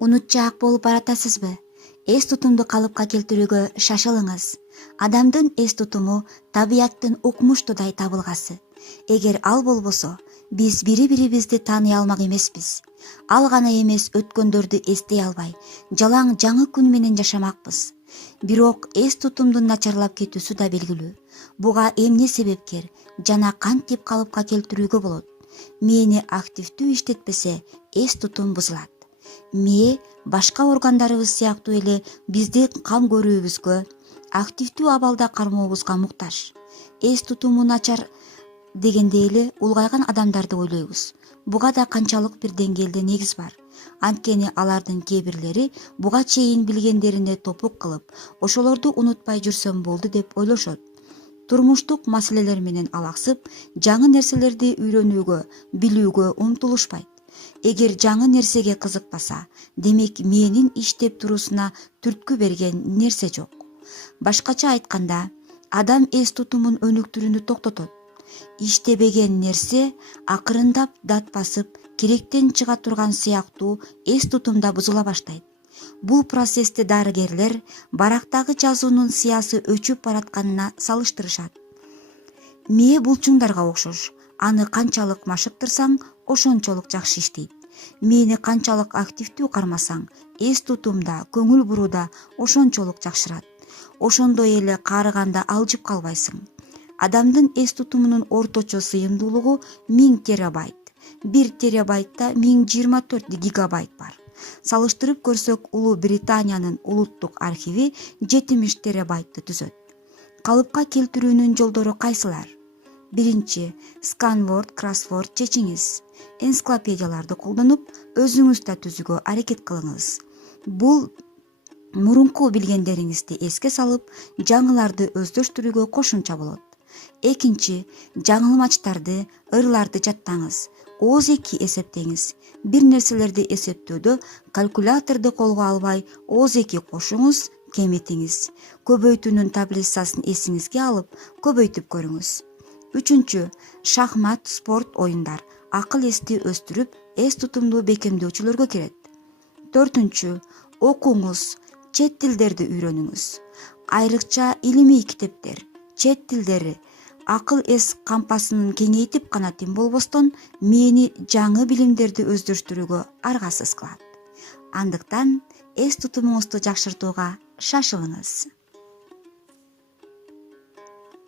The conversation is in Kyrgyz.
Унутчаак болуп баратасызбы? Эс тутумду калыпка келтирүүгө шашылыңыз. Адамдын эс тутуму табияттын укмуштуудай табылгасы. Эгер ал болбосо, биз бири-бирибизди тааный алмак эмеспиз. Ал гана эмес, өткөндөрдү эстей албай, жалаң жаңы күн менен жашамакпыз. Бирок эс тутумдун начарлап кетүүсү да белгилүү. Буга эмне себепкер жана кантип калыпка келтирүүгө болот? Мээни активдүү иштетпесе, эс тутум бузулат. Мээ башка органдарыбыз сыяктуу эле биздин кам көрүүбүзгө, активдүү абалда кармообузга муктаж. Эс тутуму начар дегенде эле улгайган адамдарды ойлойбуз. Буга да канчалык бир деңгээлде негиз бар. Анткени алардын кээ бирлери буга чейин билгендерине топук кылып, ошолорду унутпай жүрсөм болду деп ойлошот. Турмуштук маселелер менен алаксып, жаңы нерселерди үйрөнүүгө, билүүгө умтулушпайт. Эгер жаңы нерсеге кызыкпаса, демек мээнин иштеп туруусуна түрткү берген нерсе жок. Башкача айтканда, адам эс тутумун өнүктүрүүнү токтотот. Иштебеген нерсе акырындап дат басып, керектен чыга турган сыяктуу эс тутумда бузула баштайт. Бул процессти дарыгерлер барактагы жазуунун сыясы өчүп баратканына салыштырышат. Мээ булчуңдарга окшош. Аны канчалык машыктырсаң, ошончолук жакшы иштейт. Мээни канчалык активдүү кармасаң, эс тутумда, көңүл бурууда ошончолук жакшырат. Ошондой эле каарыганда алжып калбайсың. Адамдын эс тутумунун орточо сыйымдуулугу 1000 терабайт. 1 терабайтта 1024 гигабайт бар. Салыштырып көрсөк, Улуу Британиянын улуттук архиви 70 терабайтты түзөт. Калыпка келтирүүнүн жолдору кайсылар? Биринчи, сканворд, кроссворд чечиңиз. Энциклопедияларды колдонуп, өзүңүз да түзүүгө аракет кылыңыз. Бул мурунку билгендериңизди эске салып, жаңыларды өздөштүрүүгө кошумча болот. Экинчи, жаңылмачтарды, ырларды жаттаңыз. Ооз-эки эсептеңиз. Бир нерселерди эсептөөдө калькуляторду колго албай, ооз-эки кошуңуз, кемитиңиз. Көбөйтүүнүн таблицасын эсиңизге алып, көбөйтүп көрүңүз. Үчүнчү, шахмат, спорт оюндар акыл эсти өстүрүп, эс тутумду бекемдөөчүлөргө кирет. Төртүнчү, окуңуз, чет тилдерди үйрөнүңүз. Айрыкча илимий китептер, чет тилдери акыл эс кампасынын кеңейтип гана тим болбостон, мээни жаңы билимдерди өздөштүрүүгө аргасыз кылат. Андыктан эс тутумуңузду жакшыртууга шашылыңыз.